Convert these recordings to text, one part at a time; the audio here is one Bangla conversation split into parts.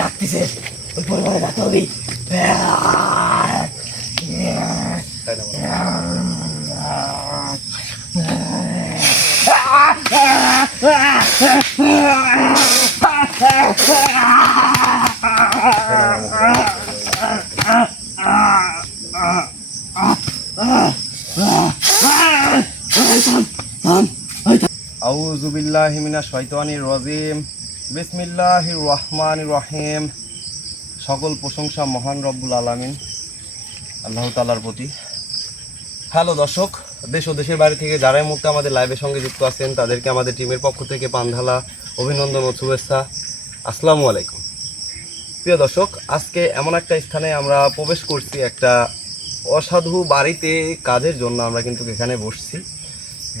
ডাকতেছে, ওই পরিবারে ডাকতে হবে। আউযু বিল্লাহি মিনাশ শাইতানির রাজিম। বিসমিল্লাহির রহমানির রহিম। সকল প্রশংসা মহান রব্বুল আলামিন আল্লাহ তাআলার প্রতি। হ্যালো দর্শক, দেশ ও দেশের বাইরে থেকে যারা এই মুহূর্তে আমাদের লাইভের সঙ্গে যুক্ত আছেন তাদেরকে আমাদের টিমের পক্ষ থেকে পানঢালা অভিনন্দন ও শুভেচ্ছা। আসসালামু আলাইকুম। প্রিয় দর্শক, আজকে এমন একটা স্থানে আমরা প্রবেশ করছি, একটা অসাধু বাড়িতে কাজের জন্য আমরা কিন্তু এখানে বসছি।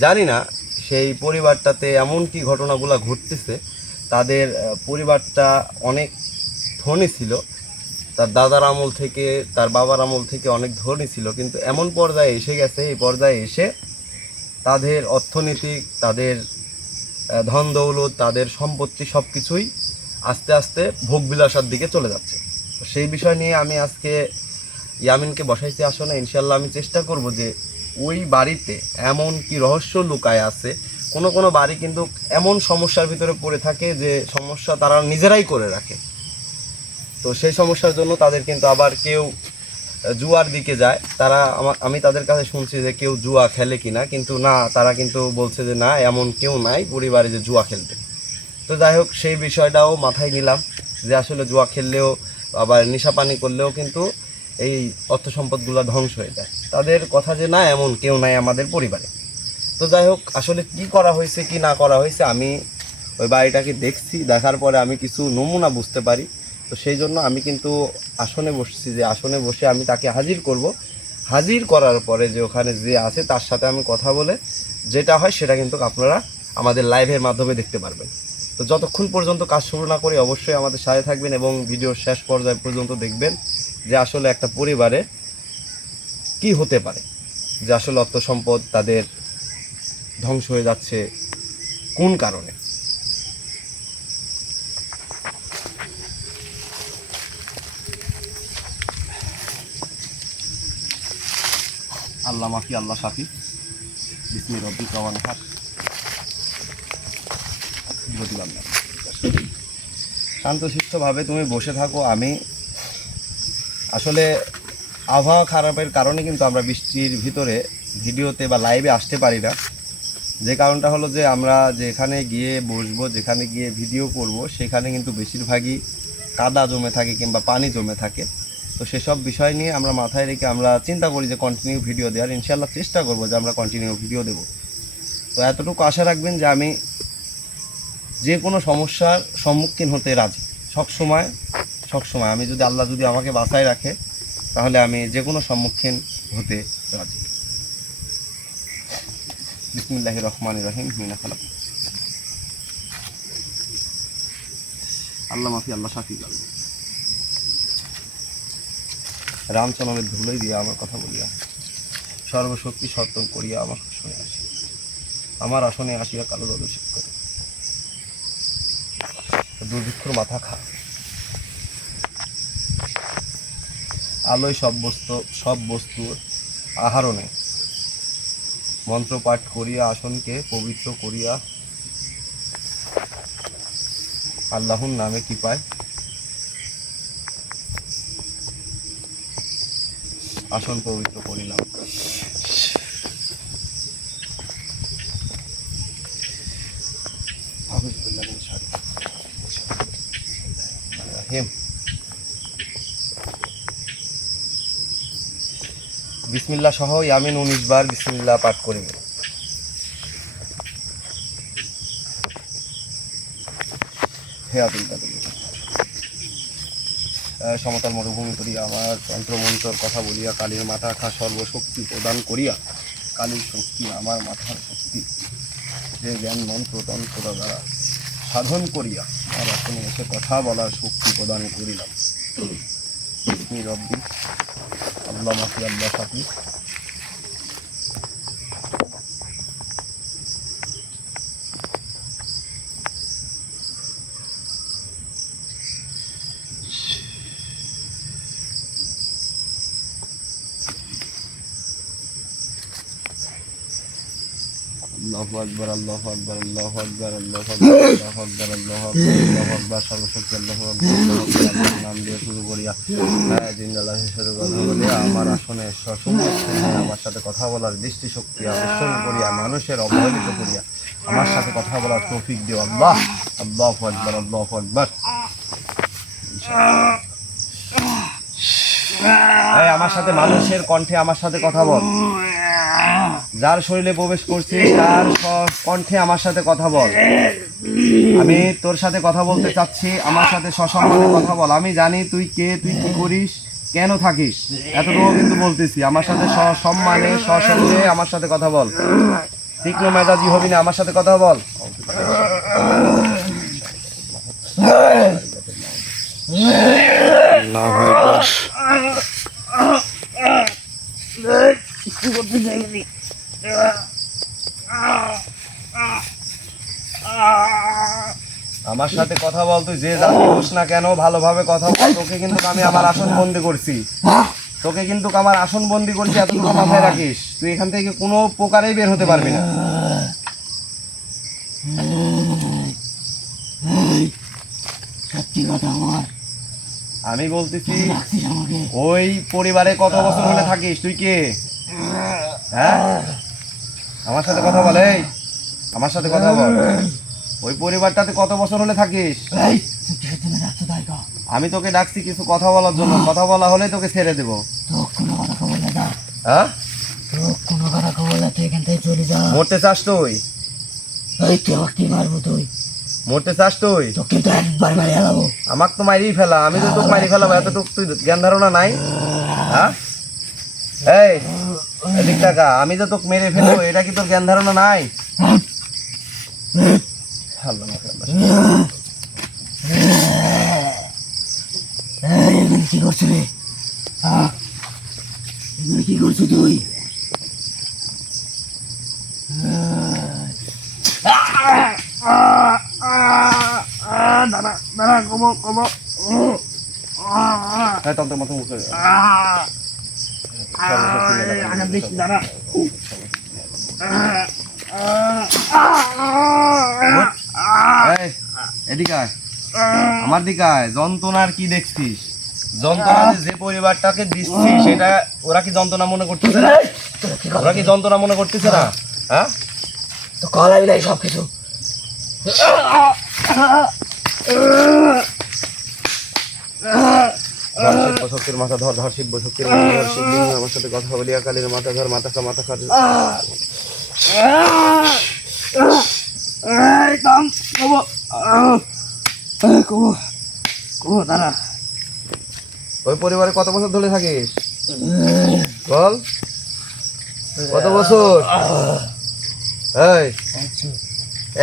জানি না সেই পরিবারটাতে এমন কি ঘটনাগুলো ঘটতেছে। তাদের পরিবারটা অনেক ধনী ছিল, তার দাদার আমল থেকে, তার বাবার আমল থেকে অনেক ধনী ছিল, কিন্তু এমন পর্যায়ে এসে গেছে, এই পর্যায়ে এসে তাদের অর্থনৈতিক, তাদের ধন দৌলত, তাদের সম্পত্তি সব কিছুই আস্তে আস্তে ভোগবিলাসার দিকে চলে যাচ্ছে। তো সেই বিষয় নিয়ে আমি আজকে ইয়ামিনকে বসাইছি আসলে। ইনশাল্লাহ আমি চেষ্টা করব যে ওই বাড়িতে এমন কি রহস্য লুকায় আছে। কোনো কোনো বাড়ি কিন্তু এমন সমস্যার ভিতরে পড়ে থাকে যে সমস্যা তারা নিজেরাই করে রাখে। তো সেই সমস্যার জন্য তাদের কিন্তু আবার কেউ জুয়ার দিকে যায়। তারা আমি তাদের কাছে শুনছি যে কেউ জুয়া খেলে কিনা, কিন্তু না, তারা কিন্তু বলছে যে না, এমন কেউ নাই পরিবারে যে জুয়া খেলবে। তো যাই হোক, সেই বিষয়টাও মাথায় নিলাম যে আসলে জুয়া খেললেও আবার নেশাপানি করলেও কিন্তু এই অর্থ সম্পদগুলো ধ্বংস হয়ে যায়। তাদের কথা যে না, এমন কেউ নাই আমাদের পরিবারে। তো যাই হোক, আসলে কি করা হয়েছে কি না করা হয়েছে, আমি ওই বাড়িটাকে দেখছি, দেখার পরে আমি কিছু নমুনা বুঝতে পারি। তো সেই জন্য আমি কিন্তু আসনে বসছি, যে আসনে বসে আমি তাকে হাজির করব। হাজির করার পরে যে ওখানে যে আছে তার সাথে আমি কথা বলে যেটা হয় সেটা কিন্তু আপনারা আমাদের লাইভের মাধ্যমে দেখতে পারবেন। তো যতক্ষণ পর্যন্ত কাজ শুরু না করি অবশ্যই আমাদের সাথে থাকবেন এবং ভিডিওর শেষ পর্যায় পর্যন্ত দেখবেন যে আসলে একটা পরিবারে কি হতে পারে, যে আসলে অর্থ সম্পদ তাদের ধ্বংস হয়ে যাচ্ছে কোন কারণে। আল্লাহ মাফি আল্লাহ সাফি, বিসমি রব্বি কাওয়ান হাক। শান্তশিষ্টভাবে তুমি বসে থাকো। আমি আসলে আবহাওয়া খারাপের কারণে কিন্তু আমরা বৃষ্টির ভিতরে ভিডিওতে বা লাইভে আসতে পারি না। যে কারণটা হলো যে আমরা যেখানে গিয়ে বসবো, যেখানে গিয়ে ভিডিও করব, সেখানে কিন্তু বেশিরভাগই কাদা জমে থাকে কিংবা পানি জমে থাকে। তো সেসব বিষয় নিয়ে আমরা মাথায় রেখে আমরা চিন্তা করি যে কন্টিনিউ ভিডিও দেওয়ার। ইনশাল্লাহ চেষ্টা করবো যে আমরা কন্টিনিউ ভিডিও দেব। তো এতটুকু আশা রাখবেন যে আমি যে কোনো সমস্যার সম্মুখীন হতে রাজি। সবসময় আমি যদি আল্লাহ যদি আমাকে বাঁচায় রাখে তাহলে আমি যে কোনো সম্মুখীন হতে রাজি। বিসমিল্লাহির রহমানির রহিম। মিনা খালাক আল্লাহ মাফি আল্লাহ সাফি গাল রামচরণের ধুলোই দিয়া আমার কথা বলিয়া, সর্বশক্তি সর্তন করিয়া আমার আসনে আসি, আমার আসনে আসিয়া কালো দদর্শিত করে দুর্ভিক্ষর মাথা খা। আলোয় সব বস্তুর আহরণে মন্ত্রপাঠ করিয়া আসনকে পবিত্র করিয়া আল্লাহর নামে কৃপায় আসন পবিত্র করিলাম। বিসমিল্লাহ সহ ইয়ামিন 19 বার বিসমিল্লাহ পাঠ করিবে। হে আব্দুল কাদের, সমতল মরুভূমি করিয়া আমার তন্ত্রমন্ত্রর কথা বলিয়া কালীর মাথা খা সর্বশক্তি প্রদান করিয়া, কালীর শক্তি আমার মাথার শক্তি, যে জ্ঞান মন্ত্র তন্ত্র দ্বারা সাধন করিয়া আমার আসনে এসে কথা বলার শক্তি প্রদান করিলাম। বিসমি রব্বি আল্লাহ মাফি আল্লাহ সাফি। আল্লাহু আকবার আল্লাহু আকবার আল্লাহু আকবার আল্লাহু আকবার আল্লাহু আকবার আল্লাহু আকবার আল্লাহু আকবার সর্বশক্তি আল্লাহু আকবার আল্লাহর নাম দিয়ে শুরু করিয়া জিন্দাল্লাহি সাথে কথা বলিয়া আমার আসনে আমার সাথে কথা বলার দৃষ্টিশক্তি আকর্ষণ করিয়া মানুষের অবহেলিত করিয়া আমার সাথে কথা বলার তৌফিক দিও আল্লাহ। আল্লাহু আকবার আল্লাহু আকবার। আমার সাথে মানুষের কণ্ঠে আমার সাথে কথা বল, যার শরীরে প্রবেশ করছিস তার কণ্ঠে আমার সাথে কথা বল। আমি তোর সাথে কথা বলতে চাচ্ছি, আমার সাথে সসম্মানে কথা বল। আমি জানি তুই কে, তুই কি করিস, কেন থাকিস, এতটুকু কিন্তু বলতেছি। আমার সাথে সসম্মানে সশরীরে আমার সাথে কথা বল। তীক্ষ্ণ মেজাজি হবি না, আমার সাথে কথা বল। আমার সাথে কথা বল, তুই যে জাতি হোস না কেন ভালোভাবে কথা বল। তোকে কিন্তু আমি আমার আসন বন্দি করছি, তোকে কিন্তু আমার আসন বন্দি করছি, এতটুকু মাথায় রাখিস। তুই এখান থেকে কোনো প্রকারেই বের হতে পারবি না। আমি বলতেছি ওই পরিবারে কত বছর হলে থাকিস, তুই কে? হ্যাঁ, আমার সাথে কথা বল। এই আমার সাথে কথা বল। ওই পরিবারটাতে কত বছর হলে থাকিস? আমি তোকে ডাকছি কিছু কথা বলার জন্য, কথা বলা হলে তোকে ছেড়ে দেবো। হ্যাঁ, মরতে চাস তুই? মরতে চাস তুই? আমাকে তো মারিয়ে ফেলা, আমি তো তোকে মারি ফেলাবো, এতটুকু তুই জ্ঞান ধারণা নাই? হ্যাঁ, এই এদিক টাকা, আমি তো তোকে মেরে ফেলবো, এটা কি তোর জ্ঞান ধারণা নাই? কি করছো রে? কি করছো তুই? দাঁড়া কমো কমো। তন্ত্র মতো মুখে দাঁড়া। এদিকে আমার দিকে আয়। যন্ত্রণার কি দেখছিস? যন্ত্রণা যে পরিবারটাকে দিচ্ছি সেটা ওরা কি যন্ত্রণা মনে করতেছে না? ওরা কি যন্ত্রণা মনে করতেছে না? হ্যাঁ, তো কলাই নাই সব কিছু। শক্তির মাথা ধর, ধর শিব শক্তির মাথা ধর, শিবলিঙ্গ আমার সাথে কথা বলিয়া কালীর মাথা ধর, মাথা খা মাথা খা। ওই পরিবারে কত বছর ধরে থাকিস বল? কত বছর? এই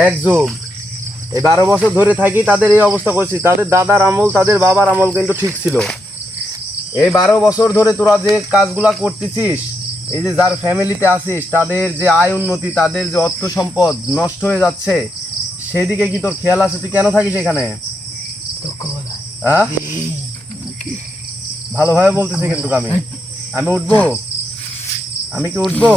এক যুগ। এই 12 বছর ধরে থাকি তাদের এই অবস্থা করছি। তাদের দাদার আমল, তাদের বাবার আমল কিন্তু ঠিক ছিল। এই 12 বছর ধরে তোরা যে কাজগুলা করতেছিস, এই যে যার ফ্যামিলিতে আছিস তাদের যে আয় উন্নতি, তাদের যে অর্থ সম্পদ নষ্ট হয়ে যাচ্ছে, সেদিকে কি তোর খেয়াল আছে? তুই কেন থাকিস এখানে? হ্যাঁ, ভালোভাবে বলতেছি কিন্তু আমি উঠবো, আমি কি উঠবো?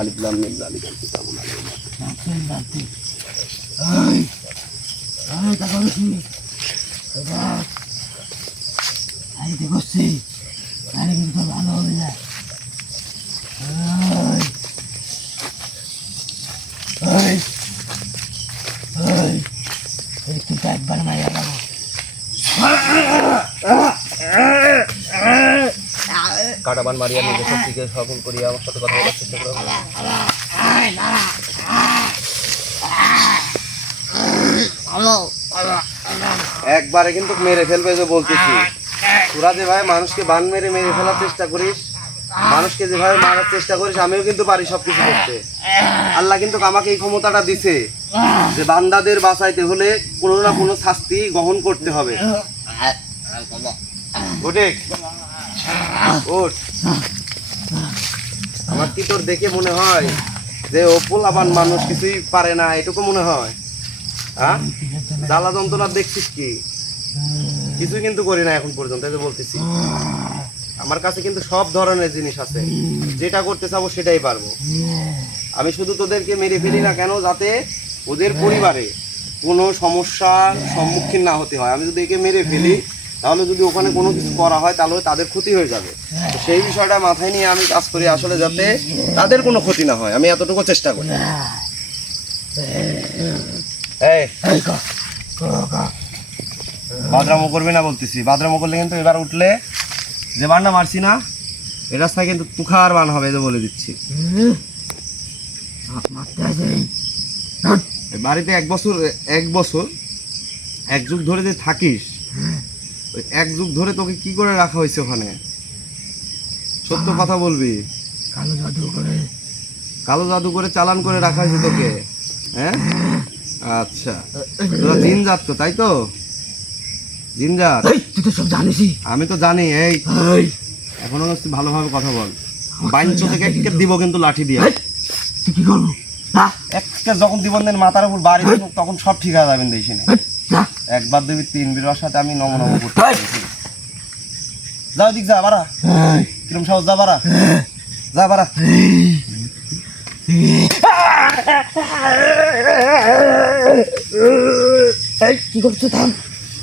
আলিফ লাম মিম যালিকাল কিতাবু লা রাইবা একবার মাইয়া যাবো। কাটাবান মারিয়া নিজের শক্তিকে সফল করিয়া আমার সাথে কথা বলার চেষ্টা করো। একবারে কিন্তু মেরে ফেলবে যে বলতেছি। তোরা যেভাবে মানুষকে বান মেরে মেরে ফেলার চেষ্টা করিস, মানুষকে যেভাবে মারার চেষ্টা করিস, আমিও কিন্তু পারি সবকিছু করতে। আল্লাহ কিন্তু আমাকে এই ক্ষমতাটা দিছে যে বান্দাদের বাঁচাইতে হলে কোনো না কোনো শাস্তি গ্রহণ করতে হবে। ওঠ, আমার কি তোর দেখে মনে হয় যে অপুল আবার মানুষ কিছুই পারে না, এটুকু মনে হয়? হ্যাঁ জ্বালা যন্ত্রণা দেখছিস কি? কিছু কিন্তু করি না এখন পর্যন্ত, এই যে বলতেছি আমার কাছে কিন্তু সব ধরনের জিনিস আছে, যেটা করতে চাবো সেটাই পারবো। আমি শুধু তোদেরকে মেরে ফেলি না কেন, যাতে ওদের পরিবারে কোনো সমস্যার সম্মুখীন না হতে হয়। আমি যদি একে মেরে ফেলি তাহলে যদি ওখানে কোনো কিছু করা হয় তাহলে তাদের ক্ষতি হয়ে যাবে। তো সেই বিষয়টা মাথায় নিয়ে আমি কাজ করি আসলে, যাতে তাদের কোনো ক্ষতি না হয়, আমি এতটুকু চেষ্টা করি। এই বাদরামো করবি না বলতেছি, বাদরামো করলে কিন্তু এবার উঠলে যে বানটা মারছি না এ রাস্তায় কিন্তু তুখার বান হবে, যে বলে দিচ্ছি। বাড়িতে এক বছর এক যুগ ধরে যে থাকিস, ওই এক যুগ ধরে তোকে কি করে রাখা হয়েছে ওখানে? সত্য কথা বলবি। কালো জাদু করে চালান করে রাখা হয়েছে তোকে, হ্যাঁ? আচ্ছা, তোরা জিনজাত তো, তাই তো? জিনজাত তুই তো সব জানিসই। আমি তো জানি। এই এখনো ভালোভাবে কথা বল। বাইঞ্চ থেকে এক দিব কিন্তু লাঠি দিয়ে। তুই কি করবো? একটা যখন দিবন দেন মাথার উপর বাড়ি দেব, তখন সব ঠিক হয়ে যাবেন দেখি না। একবার দুই তিন বিরার সাথে আমি নম করতে যাও, দিক যা বাড়া। কিরম সাহস, যা বাড়া, যা বাড়া। কি করছো? থাম।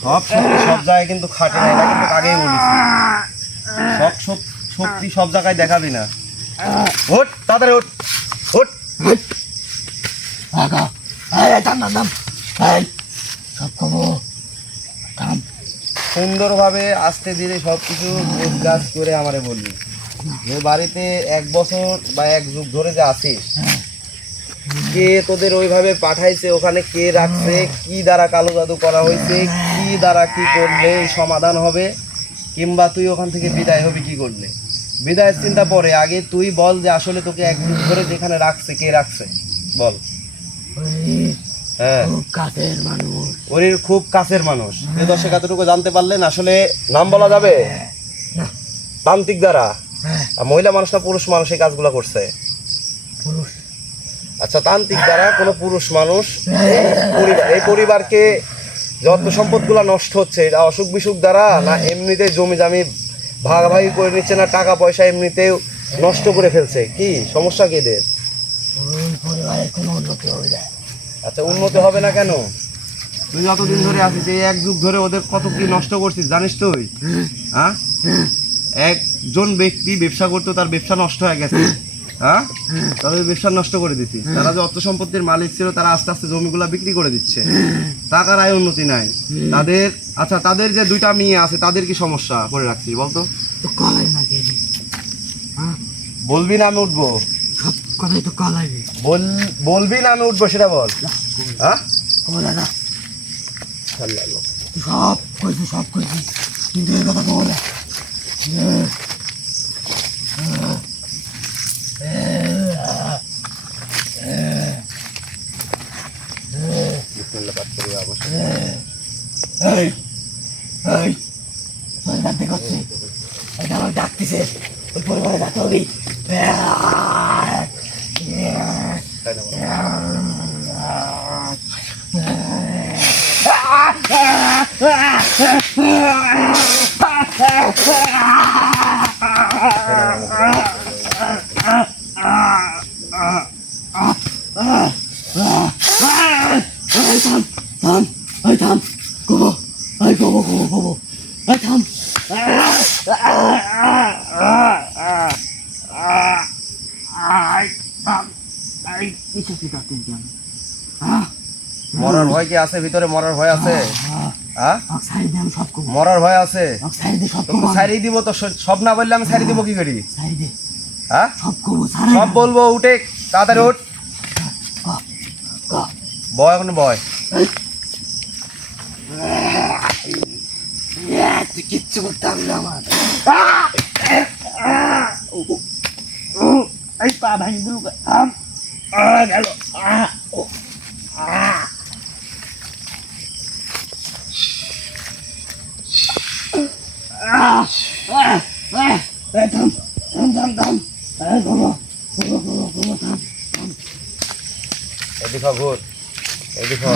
সব শক্তি সব জায়গায় কিন্তু খাটে না, এটা কিন্তু আগেই বলেছি। সব শক্তি সব জায়গায় দেখাবি না। ওঠ তাড়াতাড়ি, ওঠ ওঠ। সুন্দরভাবে আস্তে ধীরে সব কিছু কাজ করে আমারে বলবি। যে বাড়িতে এক বছর বা এক যুগ ধরে যে আছিস, কে তোদের ওইভাবে পাঠাইছে, ওখানে কে রাখছে, কি দ্বারা কালো জাদু করা হয়েছে, কি দ্বারা কি করলে সমাধান হবে, কিংবা তুই ওখান থেকে বিদায় হবি কি করলে। বিদায়ের চিন্তা পরে, আগে তুই বল যে আসলে তোকে এক যুগ ধরে যেখানে রাখছে, কে রাখছে বল। হ্যাঁ, ওর খুব কাছের মানুষ। এই দর্শক এতটুকু জানতে পারলেন, আসলে নাম বলা যাবে তান্ত্রিক দ্বারা মহিলা মানুষ না পুরুষ মানুষ এই কাজগুলো করছে? আচ্ছা, তান্ত্রিক দ্বারা কোনো পুরুষ মানুষ এই পরিবারকে যত সম্পদগুলো নষ্ট হচ্ছে, এটা অসুখ বিসুখ দ্বারা না এমনিতে জমি জামি ভাগাভাগি করে নিচ্ছে, না টাকা পয়সা এমনিতেও নষ্ট করে ফেলছে? কি সমস্যা কি এদের? আচ্ছা, উন্নতি হবে না কেন? তুই যতদিন ধরে আছিস, এই এক যুগ ধরে ওদের কত কি নষ্ট করছিস জানিস তুই? হ্যাঁ, একজন ব্যক্তি ব্যবসা করতো, তার ব্যবসা নষ্ট হয়ে গেছে। হ্যাঁ, তাদের ব্যবসা নষ্ট করে দিচ্ছি। তারা যে অর্থ সম্পত্তির মালিক ছিল, তারা আস্তে আস্তে জমিগুলা বিক্রি করে দিচ্ছে, টাকার আয় উন্নতি নাই তাদের। আচ্ছা, তাদের যে দুইটা মেয়ে আছে, তাদের কি সমস্যা করে রাখছিস বলতো? বলবি না আমি উঠবো? বলবি না আমি উঠবো, সেটা বল। হ্যাঁ, সব কইছি কিন্তু এই কথা বলে ডাকতেছে, ওই পরিবারে ডাকতে হবে। থাম, গোবো, থাম। মরার ভয় কি আছে ভিতরে? মরার ভয় আছে? হ্যাঁ, মরার ভয় আছে? ছাড়িয়ে দিব তো, সব না বললে আমি ছাড়িয়ে দিব কি করি? হ্যাঁ, সব বলবো। উঠে তাড়াতাড়ি উঠ, বয়, এখন বয়। তুই কিচ্ছু করতে হবে না আমার। এই পা ভাঙি দিল গেল। এদিকে ঘুর, এদিকে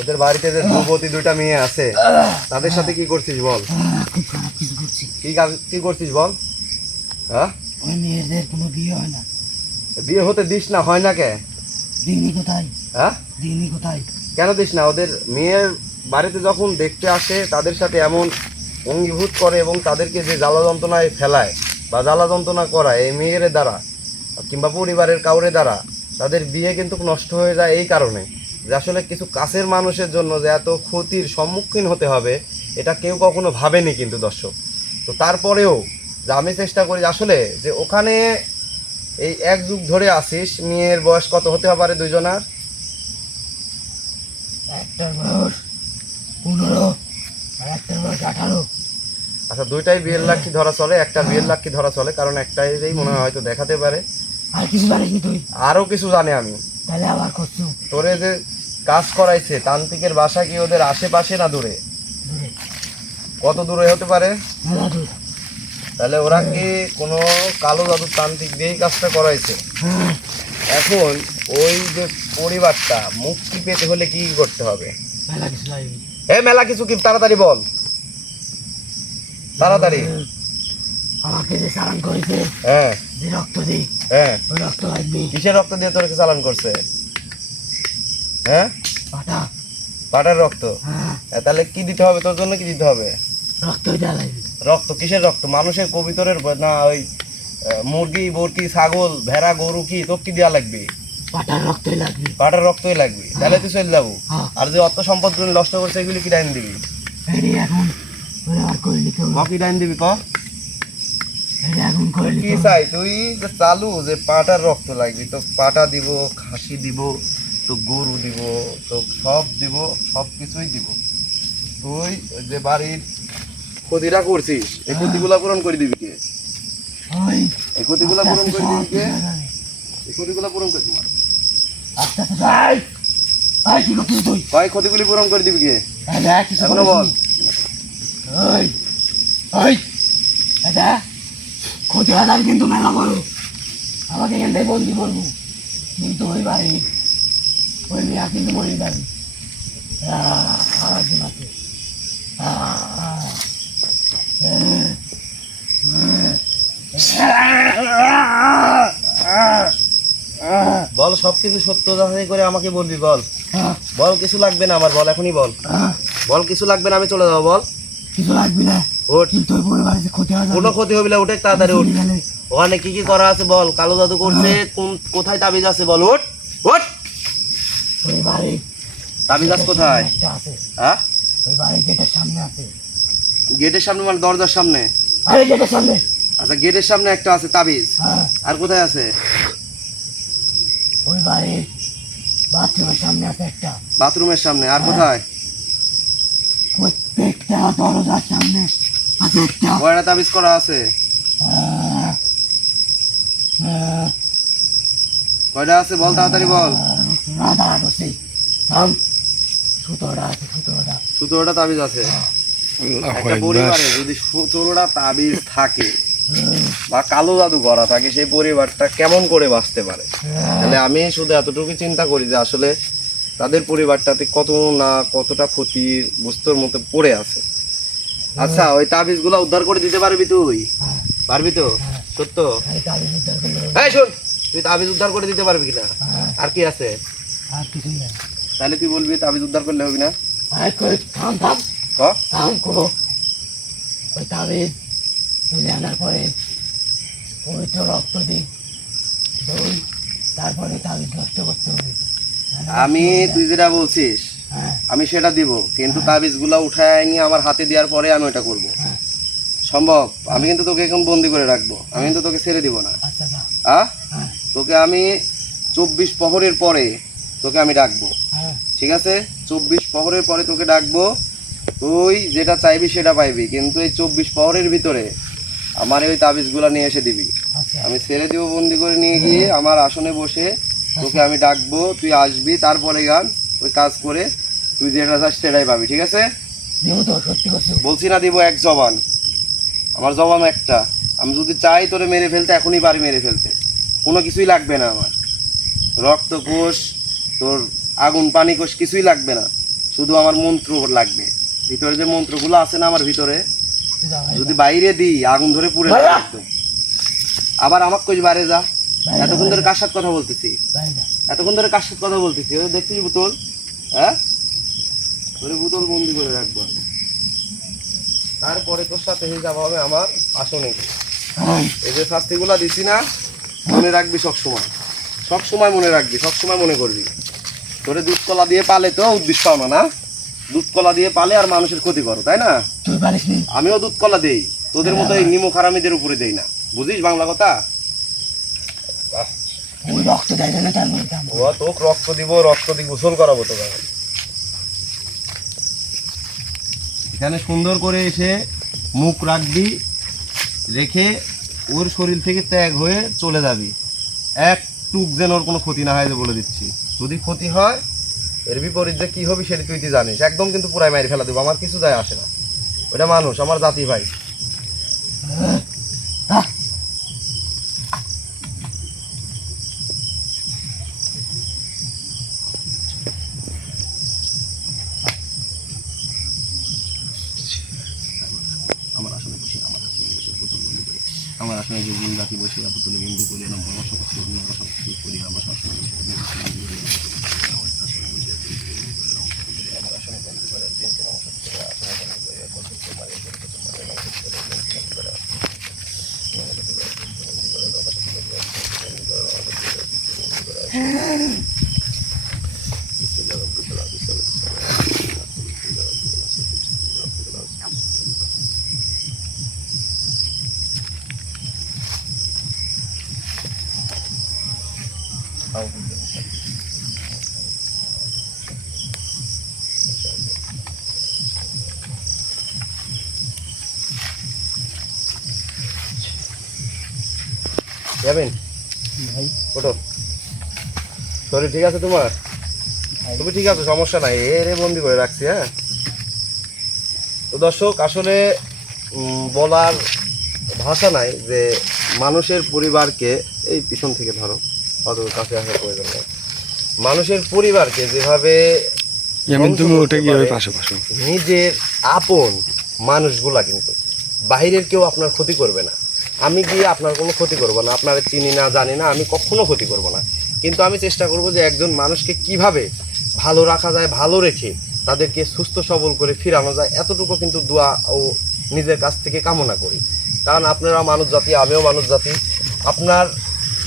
ওদের বাড়িতে যে যুবতী দুইটা মেয়ে আছে তাদের সাথে কি করছিস বল? খুব খারাপ কিছু করছি। কি করছিস বল? হ্যাঁ, ওই মেয়েদের কোনো বিয়ে হয় না। বিয়ে হতে দিস না, হয় না কে? দিনই কোথায়, হ্যাঁ, দিনই কোথায়। কেন দিস না? ওদের মেয়ের বাড়িতে যখন দেখতে আসে তাদের সাথে এমন অঙ্গীভূত করে এবং তাদেরকে যে জ্বালা যন্ত্রণায় ফেলায় বা জ্বালা যন্ত্রণা করায় এই মেয়ের দ্বারা কিংবা পরিবারের কাউরে দ্বারা, তাদের বিয়ে কিন্তু নষ্ট হয়ে যায় এই কারণে যে আসলে কিছু কাছের মানুষের জন্য যে এত ক্ষতির সম্মুখীন হতে হবে এটা কেউ কখনো ভাবেনি কিন্তু দর্শক। তো তারপরেও যে আমি চেষ্টা করি আসলে যে ওখানে এই এক যুগ ধরে আসিস, মেয়ের বয়স কত হতে পারে দুইজনার? একটার বয়স 15 আর একটার বয়স 18। আচ্ছা, দুইটাই বিয়ের লাক্ষী ধরা চলে, একটা বিয়ের লাক্ষী ধরা চলে, কারণ একটাই মনে হয় হয়তো দেখাতে পারে। আর কিছু জানিস নি তুই? আরও কিছু জানে আমি। তাহলে আবার করছু? তোরে যে কাজ করাইছে তান্ত্রিকের বাসা কি ওদের আশেপাশে না দূরে? দূরে, কত দূরে হতে পারে? মেলা দূর। তাহলে ওরা কি কোনো কালো জাদু তান্ত্রিক দিয়েই কাজটা করাইছে? হ্যাঁ, এখন ওই যে পরিবারটা মুক্তি পেতে হলে কি করতে হবে? মেলা কিছু লাগবে। মেলা কিছু কি? তাড়াতাড়ি বল, তাড়াতাড়ি। আমাকে যে চালান করেছে, হ্যাঁ যে রক্ত দিই, হ্যাঁ। ওই রক্ত লাগবে। কিসের রক্ত দিয়ে তোরকে চালান করছে? হ্যাঁ, পাটা। পাটার রক্ত। হ্যাঁ, তাহলে কি দিতে হবে তোর জন্য? কি দিতে হবে? রক্ত দেওয়া লাগবে। রক্ত? কিসের রক্ত? মানুষের কবিতরের না ওই মুরগি বরকি ছাগল ভেড়া গরু কি তোর কি দেওয়া লাগবে? পাটার রক্তই লাগবে। পাটার রক্তই লাগবে। তাহলে তুই চলে যাবো। হ্যাঁ। আর যে অর্থ সম্পদ গুলো নষ্ট করছে এগুলি কি ডাইন দিবি? এরে এখন ওরে আর করে নিতে হবে। কি ডাইন দিবি ক? এরে এখন করে কি নিতে হবে। চাই তুই? যে চালু যে পাটার রক্ত লাগবে, তো পাটা দিব, খাসি দিব, তো গরু দিব, তো সব দিব, সব কিছুই দিব। তুই ওই যে বাড়ির ক্ষতিটা করছিস এই ক্ষতিগুলা পূরণ করে দিবি কে? ওই এই ক্ষতিগুলা পূরণ করে দিবি কে? আস্তে আস্তে এই ক্ষতিগুলা পূরণ করে দিবি। আস্তে আস্তে যাই। এই কি করছিস তুই? কয় ক্ষতিগুলি পূরণ করে দিবি কে? এই দেখ কিছু এখনো বল। করিসনি। ওই ওই এই দেখ, ক্ষতি হাজার কিন্তু মেলা বড়। আমাকে এখান থেকে বন্দি করবো, কিন্তু ওই বাড়ি ওই মেয়া কিন্তু মরে যাবে। সারা দিন আছে। বল, সবকিছু সত্য যাচাই করে আমাকে বলবি। বল বল, কিছু লাগবে না আমার, বল এখনই বল। বল কিছু লাগবে না, আমি চলে যাবো। বল কিছু লাগবে না, ওঠ। কিন্তু ওই পরিবারে ক্ষতি হাজার কোনো ক্ষতি হবে না, উঠে তাড়াতাড়ি উঠ। গেলে ওখানে কি কি করা আছে বল? কালো জাদু করছে, কোথায় তাবিজ আছে বল? ওঠ ওঠ। ওই বাড়ি তাবিজ আছে কোথায়? একটা আছে, হ্যাঁ, ওই বাড়ির গেটের সামনে আছে। গেটের সামনে মানে দরজার সামনে? আরে গেটের সামনে। আচ্ছা, গেটের সামনে একটা আছে তাবিজ। হ্যাঁ, আর কোথায় আছে? ওই বাড়ির বাথরুমের সামনে আছে একটা। বাথরুমের সামনে। আর কোথায়? প্রত্যেকটা দরজার সামনে আছে একটা। কয়টা তাবিজ করা আছে? কয়টা আছে বল, তাড়াতাড়ি বল। দাঁড়া করছি, থাম। 17টা আছে, 17টা। 17টা তাবিজ আছে। একটা পরিবারে যদি 17টা তাবিজ থাকে বা কালো জাদু করা থাকে, সেই পরিবারটা কেমন করে বাঁচতে পারে? তাহলে আমি শুধু এতটুকু চিন্তা করি যে আসলে তাদের পরিবারটাতে কতটা ক্ষতির বস্তুর মতো পড়ে আছে। আচ্ছা, ওই তাবিজগুলো উদ্ধার করে দিতে পারবি তুই? পারবি তো? সত্য? এই তাবিজ উদ্ধার করলে এই শোন, তুই তাবিজ উদ্ধার করে দিতে পারবি কিনা? আর কি আছে? আর কিছুই না। তাহলে তুই বলবি তাবিজ উদ্ধার করলে হবে না? থাম থাম ক থাম করো। ওই তাবিজ তুলে আনার পরে পবিত্র রক্ত দিই, তারপরে তাবিজ নষ্ট করতে হবে। আমি তুই যেটা বলছিস হ্যাঁ, আমি সেটা দিব, কিন্তু তাবিজগুলো উঠায় নিয়ে আমার হাতে দেওয়ার পরে আমি ওটা করব। হ্যাঁ। সম্ভব? আমি কিন্তু তোকে এখন বন্দি করে রাখবো, আমি কিন্তু তোকে ছেড়ে দিব না। আচ্ছা যা। হ্যাঁ, হ্যাঁ, তোকে আমি 24 প্রহরের পরে তোকে আমি ডাকবো। হ্যাঁ, ঠিক আছে? 24 প্রহরের পরে তোকে ডাকবো। তুই যেটা চাইবি সেটা পাইবি, কিন্তু এই 24 প্রহরের ভিতরে আমার ওই তাবিজগুলো নিয়ে এসে দিবি। আচ্ছা। আমি ছেড়ে দিব, বন্দি করে নিয়ে গিয়ে আমার আসনে বসে তোকে আমি ডাকবো, তুই আসবি, তারপরে গান ওই কাজ করে তুই যেটা চাস সেটাই পাবি। ঠিক আছে? দেবো তো, সত্যি করছো? বলছি না দিব, এক জবান। আমার জবান একটা। আমি যদি চাই তোরে মেরে ফেলতে এখনই পারি মেরে ফেলতে, কোনো কিছুই লাগবে না আমার। রক্ত কোষ, তোর আগুন পানি কোষ কিছুই লাগবে না। শুধু আমার মন্ত্র লাগবে। ভিতরে যে মন্ত্রগুলো আছে না আমার ভিতরে, যা ভাই, যদি বাইরে দিই আগুন ধরে পুড়ে ভাই, যাবে একদম। আবার আমাকে কই বাইরে যা, ভাই, এতক্ষণ ধরে ভাই, কার সাথে কথা বলতেছি, ভাই, ভাই। এতক্ষণ ধরে কার সাথে কথা বলতেছি, ওই দেখছিস বোতল, হ্যাঁ ওই বোতল বন্দি করে রাখবো আমি। তারপরে তোর সাথে হিসাব হবে আমার আসনে। ভাই, এই যে শাস্তিগুলা দিছি না, মনে রাখবি সবসময়, সবসময় মনে রাখবি, সবসময় মনে করবি। তোরে দুধ কলা দিয়ে পালে তো উদ্দেশ্য পাও না, না দুধ কলা দিয়ে পালে আর মানুষের ক্ষতি করো, তাই না? তুই পারিস নি? আমিও দুধ কলা দেই, তোদের মতো এই নিমক হারামিদের উপরে দেই না, বুঝিস বাংলা কথা? ওই রক্ত দেয় না তার মধ্যে ও তোকে রক্ত দিব, রক্ত দিয়ে গোসল করাবো তোকে। এখানে সুন্দর করে এসে মুখ রাখবি, রেখে ওর শরীর থেকে ত্যাগ হয়ে চলে যাবি। একটুক যেন ওর কোনো ক্ষতি না হয়, যে বলে দিচ্ছি। যদি ক্ষতি হয় এর বিপরীত যে কী হবে সেটা তুই তো জানিস। একদম কিন্তু পুরাই মাইরে ফেলা দেবো, আমার কিছু যায় আসে না। ওটা মানুষ, আমার জাতি ভাই। আমার আসলে বসে, আমার আসলে বসে বোতল বন্দি করে, আমার আসলে যে দিন রাতি বসে বোতলে বন্দি করে এলাম, আমার সমস্ত করি, আমার সবসময় বসে আমার আসলে বসে আমার আসলে বন্দি করে দিনকে নমস্কার করে আসলে বন্দি করে বন্ধুত্ব মারে যাবেন ভাই, ওটো। শরীর ঠিক আছে তোমার? তুমি ঠিক আছো, সমস্যা নাই। এরে বন্দি করে রাখছি। হ্যাঁ তো দর্শক, আসলে বলার ভাষা নাই যে মানুষের পরিবারকে, এই পিছন থেকে ধরো, অত কাছে আসার প্রয়োজন নেই। মানুষের পরিবারকে যেভাবে তুমি উঠে গিয়ে ওই পারে, পাশে পাশে নিজের আপন মানুষগুলা কিন্তু বাহিরের কেউ আপনার ক্ষতি করবে না। আমি গিয়ে আপনার কোনো ক্ষতি করব না, আপনারা চিনি না জানি না, আমি কখনো ক্ষতি করব না। কিন্তু আমি চেষ্টা করব যে একজন মানুষকে কিভাবে ভালো রাখা যায়, ভালো রেখে তাদেরকে সুস্থ সবল করে ফিরানো যায়, এতটুকু কিন্তু দোয়া ও নিজের কাছ থেকে কামনা করি। কারণ আপনারা মানুষ জাতি, আমিও মানুষ জাতি। আপনার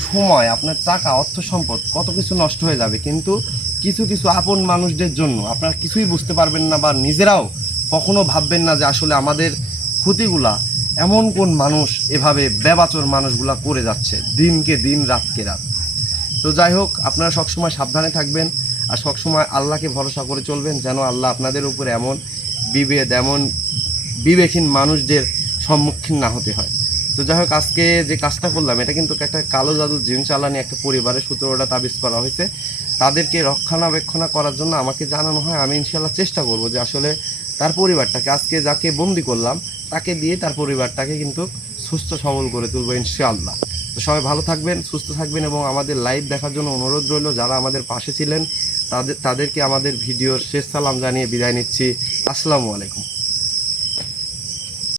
সময়, আপনার টাকা, অর্থ সম্পদ কত কিছু নষ্ট হয়ে যাবে, কিন্তু কিছু কিছু আপন মানুষদের জন্য আপনারা কিছুই বুঝতে পারবেন না, বা নিজেরাও কখনো ভাববেন না যে আসলে আমাদের ক্ষতিগুলা এমন কোন মানুষ এভাবে বেবাচর মানুষগুলা করে যাচ্ছে দিনকে দিন, রাতকে রাত। তো যাই হোক, আপনারা সবসময় সাবধানে থাকবেন আর সবসময় আল্লাহকে ভরসা করে চলবেন, যেন আল্লাহ আপনাদের উপর এমন বিভেদ, এমন বিবেকহীন মানুষদের সম্মুখীন না হতে হয়। তো যাই হোক, আজকে যে কাজটা করলাম এটা কিন্তু একটা কালো জাদু জিন চালানি একটা পরিবারের 17টা তাবিজ করা হয়েছে। তাদেরকে রক্ষণাবেক্ষণা করার জন্য আমাকে জানানো হয়। আমি ইনশাল্লাহ চেষ্টা করব যে আসলে তার পরিবারটাকে, আজকে যাকে বন্দি করলাম তাকে দিয়ে তার পরিবারটাকে কিন্তু সুস্থ সবল করে তুলবো ইনশাআল্লাহ। তো সবাই ভালো থাকবেন, সুস্থ থাকবেন, এবং আমাদের লাইভ দেখার জন্য অনুরোধ রইল। যারা আমাদের পাশে ছিলেন তাদেরকে আমাদের ভিডিওর শেষ সালাম জানিয়ে বিদায় নিচ্ছি। আসসালামু আলাইকুম।